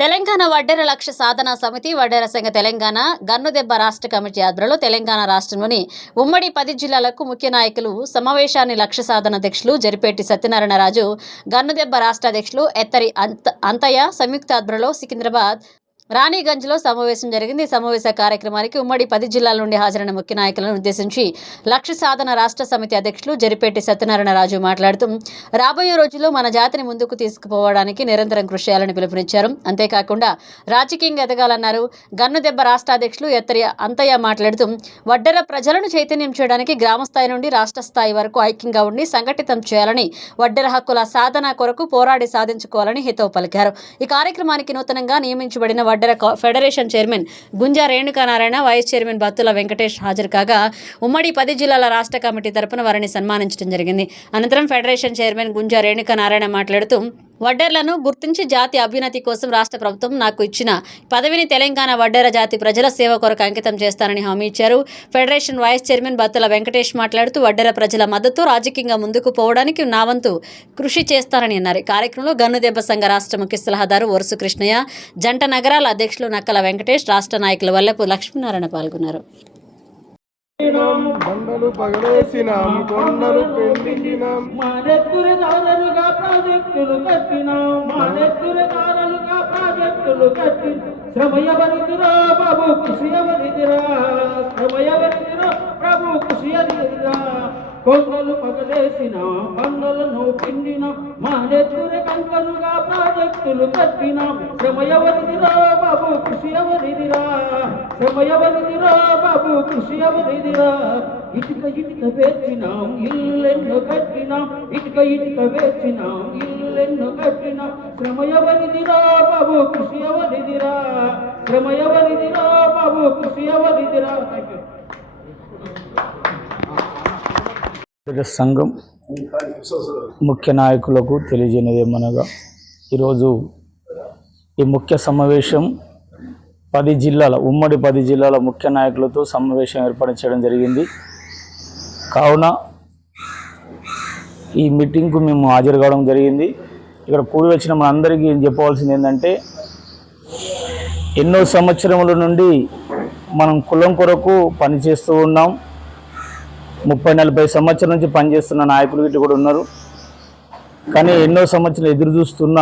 తెలంగాణ వడ్డెర లక్ష్య సాధన సమితి వడ్డెర సంఘ తెలంగాణ గన్నుదెబ్బ రాష్ట్ర కమిటీ ఆధ్వర్యంలో తెలంగాణ రాష్ట్రంలోని ఉమ్మడి 10 జిల్లాలకు ముఖ్య నాయకులు సమావేశాన్ని లక్ష్య సాధన అధ్యక్షులు జరిపేటి సత్యనారాయణ రాజు గన్నుదెబ్బ రాష్ట్ర అధ్యక్షులు ఎత్తరి అంతయ్య సంయుక్త ఆధ్వర్యంలో సికింద్రాబాద్ రాణిగంజ్లో సమావేశం జరిగింది. ఈ సమావేశ కార్యక్రమానికి ఉమ్మడి 10 జిల్లాల నుండి హాజరైన ముఖ్య నాయకులను ఉద్దేశించి లక్ష్య సాధన రాష్ట్ర సమితి అధ్యక్షులు జరిపేటి సత్యనారాయణ రాజు మాట్లాడుతూ రాబోయే రోజుల్లో మన జాతిని ముందుకు తీసుకుపోవడానికి నిరంతరం కృషి చేయాలని పిలుపునిచ్చారు. అంతేకాకుండా రాజకీయంగా ఎదగాలన్నారు. గన్నుదెబ్బ రాష్ట్ర అధ్యక్షులు ఎత్తరి అంతయ్య మాట్లాడుతూ వడ్డెర ప్రజలను చైతన్యం చేయడానికి గ్రామ స్థాయి నుండి రాష్ట్ర స్థాయి వరకు ఐక్యంగా ఉండి సంఘటితం చేయాలని, వడ్డెర హక్కుల సాధన కొరకు పోరాడి సాధించుకోవాలని హితవు పలికారు. ఈ కార్యక్రమానికి నూతనంగా నియమించబడిన వడ్డెర federation chairman Gunja రేణుకానారాయణ, vice chairman Battula Venkatesh హాజరు కాగా ఉమ్మడి 10 జిల్లాల రాష్ట్ర కమిటీ తరపున వారిని సన్మానించడం జరిగింది. అనంతరం ఫెడరేషన్ చైర్మన్ గుంజా రేణుకానారాయణ మాట్లాడుతూ వడ్డెర్లను గుర్తించి జాతి అభ్యున్నతి కోసం రాష్ట్ర ప్రభుత్వం నాకు ఇచ్చిన పదవిని తెలంగాణ వడ్డెర జాతి ప్రజల సేవ కొరకు అంకితం చేస్తానని హామీ ఇచ్చారు. Federation vice chairman Battula Venkatesh మాట్లాడుతూ వడ్డెర ప్రజల మద్దతు రాజకీయంగా ముందుకు పోవడానికి నా వంతు కృషి చేస్తానని అన్నారు. కార్యక్రమంలో గన్నుదెబ్బ సంఘ రాష్ట్ర ముఖ్య సలహాదారు వరుసు కృష్ణయ్య, జంట నగరాల అధ్యక్షులు నక్కల వెంకటేష్, రాష్ట్ర నాయకులు వల్లపు లక్ష్మీనారాయణ పాల్గొన్నారు. బండలు పగలేసినాం, కొండలు పెండినాం, మానెత్తురదారులుగా ప్రాజెక్టులు కట్టినాం, మానెత్తురదారులుగా ప్రాజెక్టులు కట్టి శ్రమయవరిదిరా బాబు కృషియవరిదిరా, శ్రమయవరిదిరా ప్రభు కృషియరిదిరా. కొండలు పగలేసినాం, బండలను పిండినాం, మానెత్తుర కంకలుగా ప్రాజెక్టులు కట్టినాం, శ్రమయవరిదిరా బాబు కృషియవరిదిరా, శ్రమయవరిదిరా బాబు కృషియవరిదిరా. ఇటుక ఇటుక వేచినాం, ఇల్లెన్నో కట్టినాం, ఇటుక ఇటుక వేచినాం, ఇల్లెన్నో కట్టినాం, శ్రమయవరిదిరా బాబు కృషియవరిదిరా, శ్రమయవరిదిరా బాబు కృషియవరిదిరా. సంఘం ముఖ్య నాయకులకు తెలియజేయనిది ఏమనగా ఈరోజు ఈ ముఖ్య సమావేశం 10 జిల్లాల ఉమ్మడి 10 జిల్లాల ముఖ్య నాయకులతో సమావేశం ఏర్పాటు చేయడం జరిగింది. కావున ఈ మీటింగ్కు మేము హాజరు కావడం జరిగింది. ఇక్కడ కూడి వచ్చిన మనందరికీ చెప్పవలసింది ఏంటంటే, ఎన్నో సంవత్సరముల నుండి మనం కులం కొరకు పనిచేస్తూ ఉన్నాం. 30-40 సంవత్సరాల నుంచి పనిచేస్తున్న నాయకులు ఇటు కూడా ఉన్నారు. కానీ ఎన్నో సంవత్సరాలు ఎదురు చూస్తున్న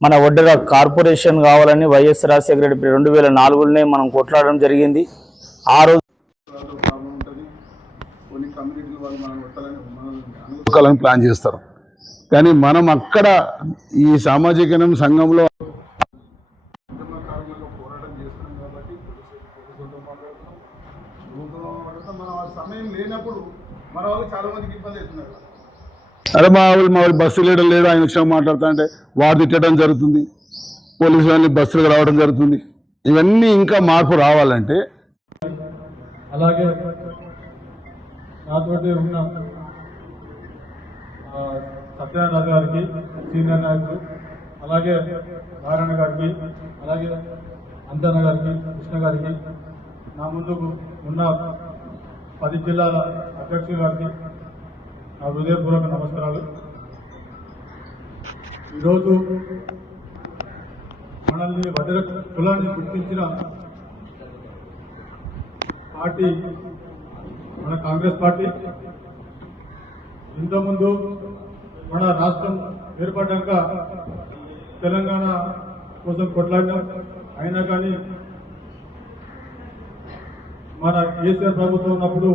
మన వడ్డెర కార్పొరేషన్ కావాలని వైఎస్ రాజశేఖర రెడ్డి 2004లోనే మనం కొట్లాడడం జరిగింది. ఆ రోజు ప్లాన్ చేస్తారు. కానీ మనం అక్కడ ఈ సామాజిక సంఘంలో సమయం లేనప్పుడు మన వాళ్ళు చాలా మందికి ఇబ్బంది అవుతున్నారు. అరే మా వాళ్ళు బస్సు లీడర్ లేడు, ఆయన విషయం మాట్లాడుతా అంటే వాడు తిట్టడం జరుగుతుంది, పోలీసు వాళ్ళని బస్సులకు రావడం జరుగుతుంది. ఇవన్నీ ఇంకా మార్పు రావాలంటే అలాగే నాతోటి ఉన్న సత్యనారాయణ గారికి, సీనియర్ నాయకులు, అలాగే నారాయణ గారికి, అలాగే అంతన్న గారికి, కృష్ణ గారికి, నా ముందుకు ఉన్న 10 జిల్లాల అధ్యక్షుల గారికి నా హృదయపూర్వక నమస్కారాలు. ఈరోజు మనల్ని వడ్డెర కులాన్ని గుర్తించిన పార్టీ మన కాంగ్రెస్ పార్టీ. ఇంతకుముందు మన రాష్ట్రం ఏర్పడ్డాక తెలంగాణ కోసం కొట్లాడినాం. అయినా కానీ మన కేసీఆర్ ప్రభుత్వం ఉన్నప్పుడు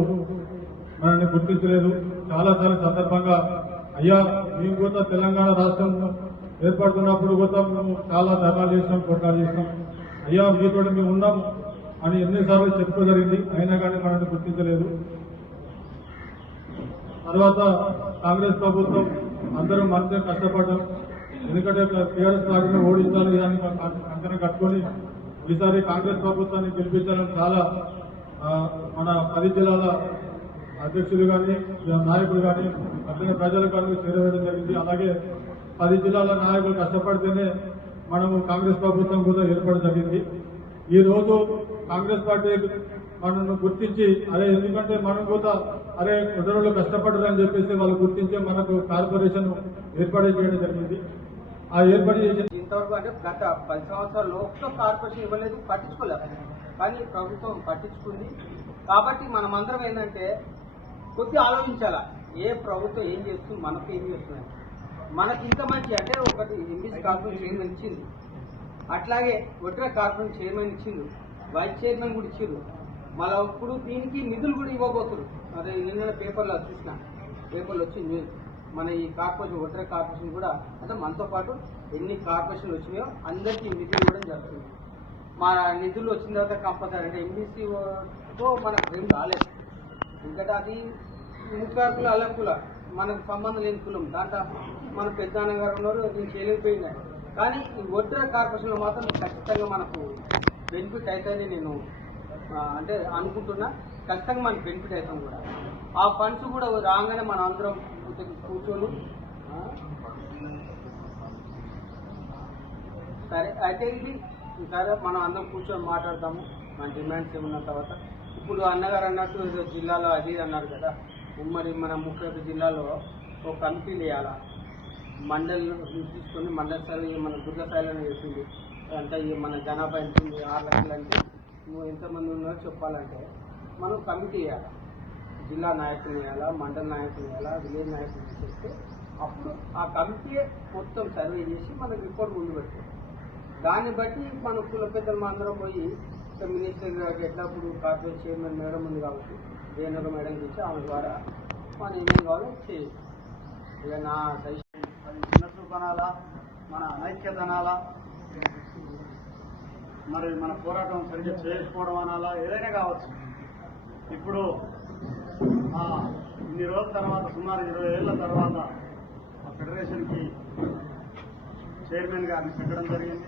మనల్ని గుర్తించలేదు. చాలా సందర్భంగా అయ్యా మేము కూడా తెలంగాణ రాష్ట్రం ఏర్పడుతున్నప్పుడు కూడా మేము చాలా ధర్నాలు చేసినాం, కొట్లాలు చేసినాం, అయ్యా మీతో మేము ఉన్నాం అని ఎన్నిసార్లు చెప్పుకోగలిగింది. అయినా కానీ మనల్ని గుర్తించలేదు. తర్వాత కాంగ్రెస్ ప్రభుత్వం అందరూ మంచిగా కష్టపడ్డాం. ఎందుకంటే టీఆర్ఎస్ పార్టీని ఓడించాలి అని కంకణం కట్టుకొని ఈసారి కాంగ్రెస్ ప్రభుత్వాన్ని గెలిపించాలని చాలా మన 10 జిల్లాల అధ్యక్షులు కానీ, నాయకులు కానీ, అట్లనే ప్రజలకు కానీ చేరవేయడం జరిగింది. అలాగే 10 జిల్లాల నాయకులు కష్టపడితేనే మనము కాంగ్రెస్ ప్రభుత్వం కూడా ఏర్పడడం జరిగింది. ఈరోజు కాంగ్రెస్ పార్టీ మనల్ని గుర్తించి అరే ఎందుకంటే మనం కూడా అరే కుటుంబంలో కష్టపడ్డారని చెప్పేసి వాళ్ళు గుర్తించి మనకు కార్పొరేషన్ ఏర్పాటు చేయడం జరిగింది. ఆ ఏర్పాటు చేసిన ఇంతవరకు అంటే గత 10 సంవత్సరాల్లో ఒక్క కార్పొరేషన్ ఇవ్వలేదు, పట్టించుకోలేదు. కానీ ప్రభుత్వం పట్టించుకుంది. కాబట్టి మనమందరం ఏంటంటే కొద్దిగా ఆలోచించాలా, ఏ ప్రభుత్వం ఏం చేస్తుంది, మనకు ఏం చేస్తుంది. మనకి ఇంత మంచి అంటే ఒకటి ఎంబీసీ కార్పొరేషన్ చైర్మన్ ఇచ్చింది, అట్లాగే ఒడ్రా కార్పొరేషన్ చైర్మన్ ఇచ్చిండు, వైస్ చైర్మన్ కూడా ఇచ్చిండు. మళ్ళీ ఇప్పుడు దీనికి నిధులు కూడా ఇవ్వబోతున్నారు. అదే నిన్న పేపర్లో చూసిన, పేపర్లో వచ్చి న్యూస్ మన ఈ కార్పొరేషన్ ఒడ్రా కార్పొరేషన్ కూడా అంటే మనతో పాటు ఎన్ని కార్పొరేషన్లు వచ్చినాయో అందరికీ నిధులు ఇవ్వడం జరుగుతుంది. మా నిధులు వచ్చిన తర్వాత కంపల్సరీ అంటే ఎంబీసీతో మనకు ఏం రాలేదు. ఎందుకంటే అది ముఖ్య కుల అల్లకుల మనకు సంబంధం లేని కులం, దాంట్లో మన పెద్దనాన్న గారు ఉన్నారు, నేను చేయలేకపోయింది. కానీ ఈ ఒడ్రా కార్పొరేషన్లో మాత్రం ఖచ్చితంగా మనకు బెనిఫిట్ అవుతుందని నేను అంటే అనుకుంటున్నా. ఖచ్చితంగా మనకు బెనిఫిట్ అవుతాం కూడా. ఆ ఫండ్స్ కూడా రాగానే మనం అందరం కూర్చొని సరే అయితే ఇది సరే మనం అందరం కూర్చొని మాట్లాడతాము మన డిమాండ్స్ ఏమన్న తర్వాత. ఇప్పుడు అన్నగారు అన్నట్టు ఏదో జిల్లాలో అది అన్నారు కదా, ఉమ్మడి మన 31 జిల్లాలో ఒక కమిటీలు వేయాలా, మండల్ తీసుకొని మండల స్థాయి మన దుర్గ స్థాయిలో చెప్పింది అంటే మన జనాభా ఎంత ఉంది 6 లక్షలు అంటే ఎంతమంది ఉన్నారో చెప్పాలంటే మనం కమిటీ వేయాలి. జిల్లా నాయకులు వేయాలా, మండల నాయకులు వేయాలా, విలేజ్ నాయకులు చేస్తే అప్పుడు ఆ కమిటీ మొత్తం సర్వే చేసి మనకు రిపోర్ట్ ముందు పెడతాం. దాన్ని బట్టి మన కుల పెద్దలు అందరం పోయి మినిస్టర్ గారికి ఎట్లప్పుడు కార్పొరేట్ చైర్మన్ మేడం ఉంది కాబట్టి రేణుక మేడం ఇచ్చి ఆమె ద్వారా మన ఏమేం కావాలో చేయొచ్చు. ఇక నా సజెషన్ చిన్న చూపు అనాలా, మన అనైక్యత అనాలా, మరి మన పోరాటం సరిగ్గా చేయకపోవడం అనాలా, ఏదైనా కావచ్చు. ఇప్పుడు ఇన్ని రోజుల తర్వాత సుమారు 20 ఏళ్ల తర్వాత ఆ ఫెడరేషన్కి చైర్మన్ గారిని పెట్టడం జరిగింది.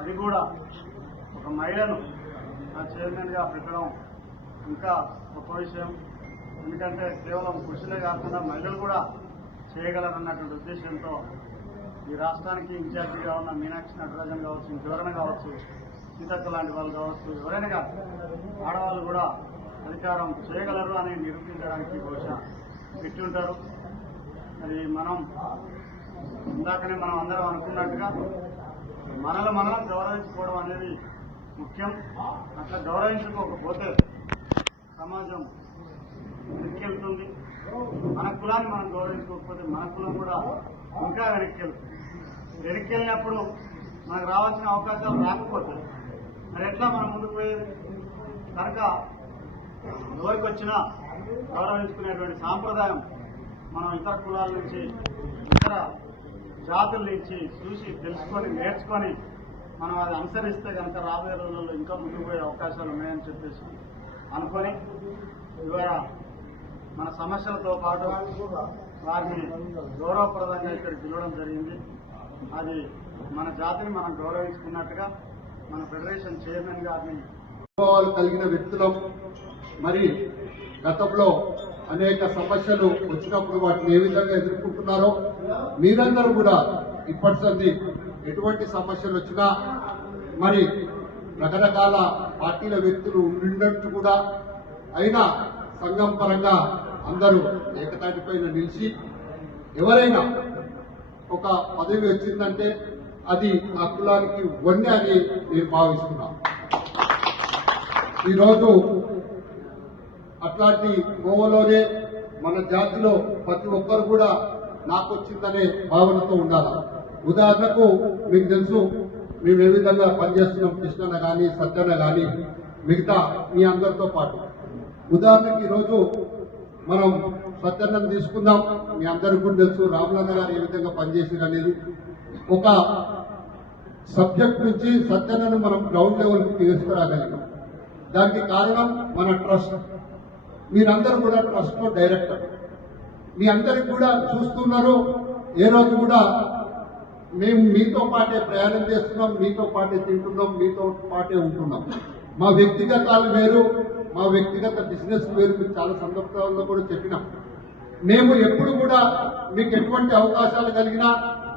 అది కూడా ఒక మహిళను ఆ చైర్మన్గా పెట్టడం ఇంకా గొప్ప విషయం. ఎందుకంటే కేవలం పురుషులే కాకుండా మహిళలు కూడా చేయగలరన్నటువంటి ఉద్దేశంతో ఈ రాష్ట్రానికి ఇన్ఛార్జిగా ఉన్న మీనాక్షి నటరాజన్ కావచ్చు, ఇంకెవరైనా కావచ్చు, సీతక్క లాంటి వాళ్ళు కావచ్చు, ఎవరైనా కాదు ఆడవాళ్ళు కూడా అధికారం చేయగలరు అని నిరూపించడానికి బహుశా పెట్టి ఉంటారు. మరి మనం ఇందాకనే మనం అందరం అనుకున్నట్టుగా మనం గౌరవించుకోవడం అనేది ముఖ్యం. అట్లా గౌరవించుకోకపోతే సమాజం వెనక్కి వెళ్తుంది. మన కులాన్ని మనం గౌరవించుకోకపోతే మన కులం కూడా ఇంకా వెనక్కి వెళ్తుంది. వెనక్కి వెళ్ళినప్పుడు మనకు రావాల్సిన అవకాశాలు రాకపోతే మరి ఎట్లా మనం ముందుకు పోయేది? కనుక ఎవరికి వచ్చినా గౌరవించుకునేటువంటి సాంప్రదాయం మనం ఇతర కులాల నుంచి ఇతర జాతుల నుంచి చూసి తెలుసుకొని నేర్చుకొని మనం అది అనుసరిస్తే కనుక రాబోయే రోజుల్లో ఇంకా ముందుకు పోయే అవకాశాలు ఉన్నాయని చెప్పేసి అనుకొని ఇవాళ మన సమస్యలతో పాటు వారిని గౌరవప్రదంగా ఇక్కడ పిలవడం జరిగింది. అది మన జాతిని మనం గౌరవించుకున్నట్టుగా మన ఫెడరేషన్ చైర్మన్ గారిని అనుభవాలు కలిగిన వ్యక్తులం. మరి గతంలో అనేక సమస్యలు వచ్చినప్పుడు వాటిని ఏ విధంగా ఎదుర్కొంటున్నారో మీరందరూ కూడా ఇప్పటి సంది ఎటువంటి సమస్యలు వచ్చినా మరి రకరకాల పార్టీల వ్యక్తులు ఉండినట్టు కూడా అయినా సంఘం పరంగా అందరూ ఏకతాటిపైన నిలిచి ఎవరైనా ఒక పదవి వచ్చిందంటే అది ఆ కులానికి వన్నె అని నేను భావిస్తున్నాను. ఈరోజు అట్లాంటి గోవలోనే మన జాతిలో ప్రతి ఒక్కరు కూడా నాకు వచ్చిందనే భావనతో ఉండాలి. ఉదాహరణకు మీకు తెలుసు మేము ఏ విధంగా పనిచేస్తున్నాం, కృష్ణన్న కానీ సత్యన్న కానీ మిగతా మీ అందరితో పాటు. ఉదాహరణకి ఈరోజు మనం సత్యన్నను తీసుకుందాం. మీ అందరికీ కూడా తెలుసు రామలన్న గారు ఏ విధంగా పనిచేసారు అనేది. ఒక సబ్జెక్ట్ నుంచి సత్యన్నను మనం గ్రౌండ్ లెవెల్కి తీసుకురాగలిగాం. దానికి కారణం మన ట్రస్ట్. మీరందరూ కూడా ట్రస్ట్ లో డైరెక్టర్. మీ అందరికి కూడా చూస్తున్నారు. ఏ రోజు కూడా మేము మీతో పాటే ప్రయాణం చేస్తున్నాం, మీతో పాటే తింటున్నాం, మీతో పాటే ఉంటున్నాం. మా వ్యక్తిగతాలు వేరు, మా వ్యక్తిగత బిజినెస్ వేరు. మీకు చాలా సందర్భాల్లో కూడా చెప్పినాం. మేము ఎప్పుడు కూడా మీకు ఎటువంటి అవకాశాలు కలిగినా,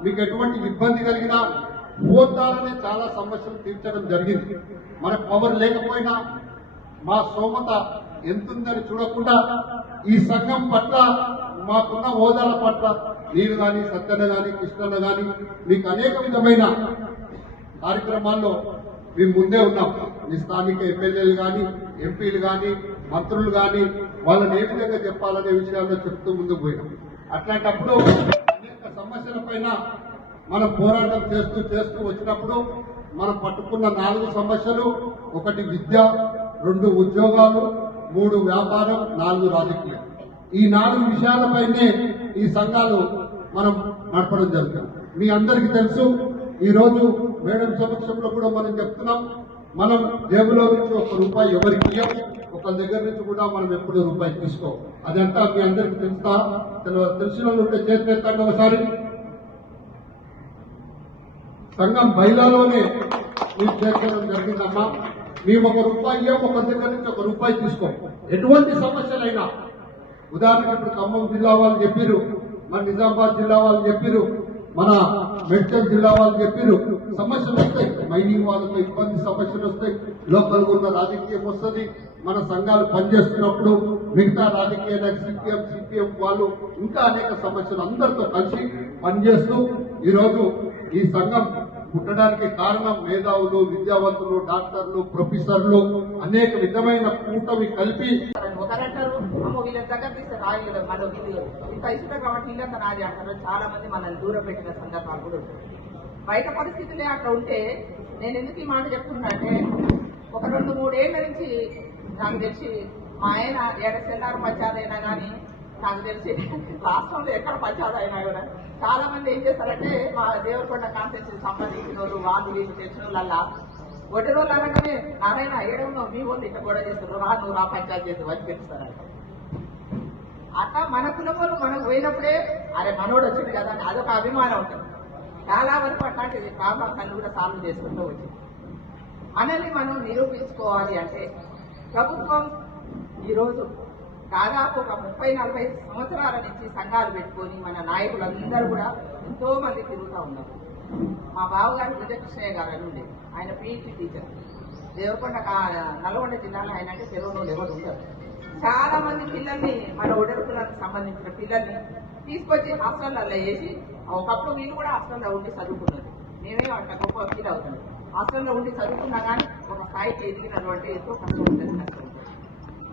మీకు ఎటువంటి ఇబ్బంది కలిగినా ఫోన్ ద్వారానే చాలా సమస్యలు తీర్చడం జరిగింది. మనకు పవర్ లేకపోయినా మా స్తోమత ఎంతుందని చూడకుండా ఈ సంఘం పట్ల మాకున్న హోదాల పట్ల నేను కానీ సత్యన్న కానీ కృష్ణన్న కానీ మీకు అనేక విధమైన కార్యక్రమాల్లో మేము ముందే ఉన్నాం. మీ స్థానిక ఎమ్మెల్యేలు కానీ ఎంపీలు కానీ మంత్రులు కానీ వాళ్ళని ఏ విధంగా చెప్పాలనే విషయాల్లో చెప్తూ ముందుకు పోయినాం. అట్లాంటప్పుడు అనేక సమస్యల పైన మనం పోరాటం చేస్తూ వచ్చినప్పుడు మనం పట్టుకున్న 4 సమస్యలు: 1 విద్య, 2 ఉద్యోగాలు, 3 వ్యాపారం, 4 రాజకీయం. ఈ 4 విషయాలపైనే ఈ సంఘాలు మనం నడపడం జరుగుతుంది. మీ అందరికీ తెలుసు, ఈ రోజు మేడం సమక్షంలో కూడా మనం చెప్తున్నాం, మనం జేబులో నుంచి 1 రూపాయి ఎవరికి ఇవ్వం, ఒకరి దగ్గర నుంచి కూడా మనం ఎప్పుడు రూపాయి తీసుకోం. అదంతా మీ అందరికి తెలిసిన ఉంటే చేతికెత్తండి ఒకసారి. సంఘం మహిళలోనే మీరు చేర్చడం జరిగిందమ్మా. మేము 1 రూపాయి ఇవ్వం, ఒకరి దగ్గర నుంచి 1 రూపాయి తీసుకోం. ఎటువంటి సమస్యలైనా, ఉదాహరణకు ఇప్పుడు ఖమ్మం జిల్లా వాళ్ళు చెప్పారు, మన నిజామాబాద్ జిల్లా వాళ్ళు చెప్పారు, మన మెడ్చల్ జిల్లా వాళ్ళు చెప్పారు, సమస్యలు వస్తాయి. మైనింగ్ వాళ్ళతో ఇబ్బంది సమస్యలు వస్తాయి, లోకల్ ఉన్న రాజకీయం వస్తుంది. మన సంఘాలు పనిచేస్తున్నప్పుడు మిగతా రాజకీయ సిపిఎం వాళ్ళు ఇంకా అనేక సమస్యలు అందరితో కలిసి పనిచేస్తూ ఈరోజు ఈ సంఘం పుట్టడానికి కారణం మేధావులు, విద్యావంతులు, డాక్టర్లు, ప్రొఫెసర్లు అనేక విధమైన కూటమి కలిపి ఒకరంటారు అమ్మో వీళ్ళ దగ్గర తీస్తే రాయలేదు, మన వీళ్ళు ఇంత ఇష్టం కాబట్టి వీళ్ళంతా నాది అంటారు. చాలా మంది మనల్ని దూరం పెట్టిన సందర్భాలు కూడా ఉంటాయి. బయట పరిస్థితులే అట్లా ఉంటే నేను ఎందుకు ఈ మాట చెప్తున్నా అంటే, ఒక 2-3 ఏళ్ల నుంచి నాకు తెలిసి మా ఆయన ఏడసెల్లారు పంచాయతీ కానీ నాకు తెలిసి రాష్ట్రంలో ఎక్కడ పంచాయతీ అయినా కూడా చాలా మంది ఏం చేస్తారంటే, మా దేవరకొండ కాన్స్టిట్యూన్సీకి సంబంధించిన వాళ్ళు వీళ్ళు తెలిసిన వాళ్ళ ఒకటి రోజులు అనగానే నారాయణ ఏడవో మీ వాళ్ళు ఇట్లా గొడవ చేస్తారు, నువ్వు రా పంచాయతీ చేసి వచ్చి పెట్టుస్తారంట. అట్లా మన కుటుంబంలో మనకు పోయినప్పుడే అరే మనోడు వచ్చింది కదా అని అదొక అభిమానం ఉంటుంది. చాలా వరకు అట్లాంటివి ప్రాబ్లమ్స్ అన్ని కూడా సాల్వ్ చేసుకుంటూ వచ్చింది. మనల్ని మనం నిరూపించుకోవాలి అంటే ప్రభుత్వం ఈరోజు దాదాపు ఒక 30-40 సంవత్సరాల నుంచి సంఘాలు పెట్టుకొని మన నాయకులందరూ కూడా ఎంతో మంది తిరుగుతూ ఉన్నారు. మా బావగారు విజయకృష్ణయ్య గారు అని ఉండే, ఆయన పీఈటీ టీచర్. దేవరకొండ నల్గొండ జిల్లాలో ఆయన అంటే తెలుగులో ఎవరు ఉంటారు. చాలా మంది పిల్లల్ని మన ఒడరుకులకు సంబంధించిన పిల్లల్ని తీసుకొచ్చి హాస్టల్లో వేసి, ఒకప్పుడు వీళ్ళు కూడా హాస్టల్లో ఉండి చదువుకున్నారు. మేమే అట్లా గొప్ప ఫీల్ అవుతుంది. హాస్టల్లో ఉండి చదువుకున్నా కానీ ఒక స్థాయికి ఎదిగినటువంటి ఎంతో కష్టం ఉంటుంది, కష్టం ఉంటుంది.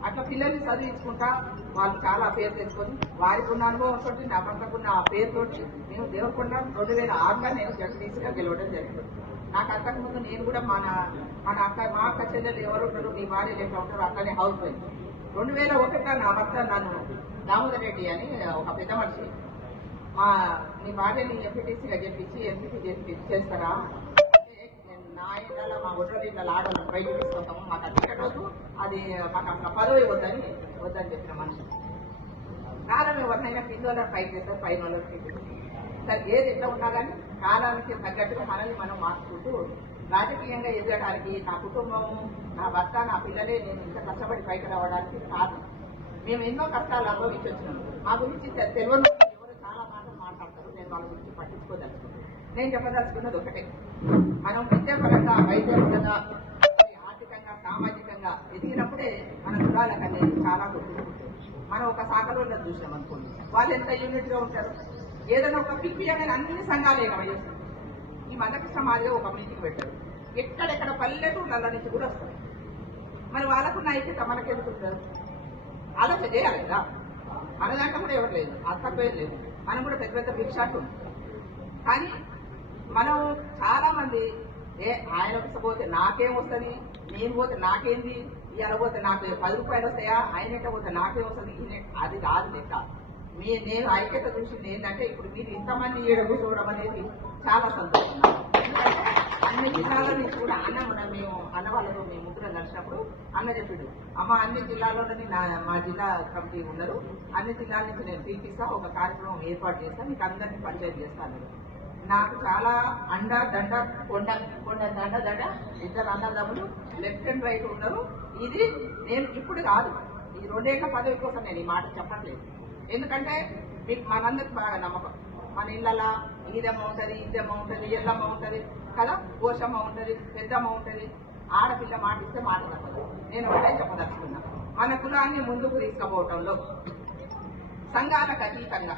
అట్లా పిల్లల్ని చదివించుకుంటా వాళ్ళు చాలా పేరు తెచ్చుకొని వారికి ఉన్న అనుభవంతో నా భర్తకున్న ఆ పేరుతోటి మేము దేవరకొండ 2006లో నేను జడ్పీటీసీగా గెలవడం జరిగింది. నాకు అంతకుముందు నేను కూడా మా అక్క చెల్లెలు ఎవరు ఉంటారు, మీ భార్యలు ఎట్లా ఉంటారు అట్లనే హౌస్ వైఫ్. 2001లో నా భర్త నన్ను దామోదర్ రెడ్డి అని ఒక పెద్ద మనిషి, మీ భార్యని ఎంపీటీసీగా చెప్పించి ఎంపీటీ చేస్తారా, నా ఇంట్లో మా ఒడ్రలు ఇళ్ళ ఆడవాళ్ళు బయట తీసుకొస్తాము, మాకు అది పెట్టవద్దు, అది మాకు అసలు పదవి వద్దని చెప్పిన మనిషి. కాలం ఎవరినైనా కింద పైకి చేస్తారు, పైన వాళ్ళకి సరే ఏది ఎట్లా ఉన్నా కానీ కాలానికి తగ్గట్టుగా మనల్ని మనం మార్చుకుంటూ రాజకీయంగా ఎదగడానికి నా కుటుంబము, నా భర్త, నా పిల్లలే నేను ఇంత కష్టపడి పైకి రావడానికి కారణం. మేము ఎన్నో కష్టాలు అనుభవించి వచ్చినాము. మా గురించి తెలియని ఎవరు చాలా మాటలు మాట్లాడతారు, నేను వాళ్ళ గురించి పట్టించుకోదలుచుకున్నాను. నేను చెప్పదలుచుకున్నది ఒకటే, మనం విద్యాపరంగా, వైద్యపరంగా, ఆర్థికంగా, సామాజికంగా ఎదిగినప్పుడే మన కులాలకు అనేది చాలా గుర్తుంటుంది. మనం ఒక శాఖలో చూసినాం అనుకోండి, వాళ్ళు ఎంత యూనిట్గా ఉంటారు. ఏదైనా ఒక పిలిపియగానే అన్ని సంఘాలు ఏకమయ్యేస్తారు. ఈ మందకృష్ణ మాదిగా ఒక మీటింగ్ పెట్టారు, ఎక్కడెక్కడ పల్లెటూళ్ళ నుంచి కూడా వస్తారు. మరి వాళ్ళకున్న ఐక్యత మనకెందుకుంటారు, ఆలోచన చేయాలి కదా. మన దాంట్లో కూడా ఎవరు లేదు, అది తక్కువేం లేదు, మనం కూడా పెద్ద పెద్ద భిక్షాటు. కానీ మనం చాలా మంది ఆయన పోతే నాకేం వస్తుంది, నేను పోతే నాకేంది, ఇవాళ పోతే నాకు 10 రూపాయలు వస్తాయా, ఆయన ఎట్ట పోతే నాకేం వస్తుంది, అది కాదు లెక్క. నేను ఐక్యత చూసింది ఏంటంటే, ఇప్పుడు మీరు ఇంతమంది ఏడుగు చూడడం అనేది చాలా సంతోషం. ఎందుకంటే అన్ని జిల్లాల నుంచి కూడా మేము అన్న వాళ్ళతో మేము ముగ్గురం కలిసినప్పుడు అన్న చెప్పాడు, అమ్మ అన్ని జిల్లాలోని మా జిల్లా కమిటీ ఉన్నారు, అన్ని జిల్లాల నుంచి నేను పిలిపిస్తా, ఒక కార్యక్రమం ఏర్పాటు చేస్తాను, మీకు అందరినీ పంచాయతీ చేస్తాను. నాకు చాలా అండ దండ కొండ దండ ఇద్దరు అన్నదమ్ములు లెఫ్ట్ అండ్ రైట్ ఉన్నారు. ఇది నేను ఇప్పుడు కాదు, ఈ 2 ఏళ్ల పదవి కోసం నేను ఈ మాట చెప్పట్లేదు. ఎందుకంటే మీకు మనందరికి బాగా నమ్మకం, మన ఇళ్ళలా ఈదమ్మ ఉంటుంది, ఇద్దమ్మ ఉంటుంది, ఎల్లమ్మ ఉంటుంది కదా, పోషమ్మ ఉంటుంది, పెద్దమ్మ ఉంటుంది. ఆడపిల్ల మాట ఇస్తే మాట తప్పదు. నేను ఒకటే చెప్పదలుచుకున్నా, మన కులాన్ని ముందుకు తీసుకుపోవటంలో సంఘాలకు అతీతంగా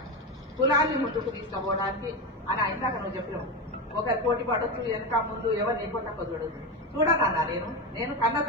కులాన్ని ముందుకు తీసుకుపోవడానికి అని ఇందాక నువ్వు చెప్పినావు. ఒకరి పోటీ పడవచ్చు, వెనక ముందు ఎవరిని ఎక్కువ తక్కువ చూడొచ్చు. చూడనన్నా నేను కన్న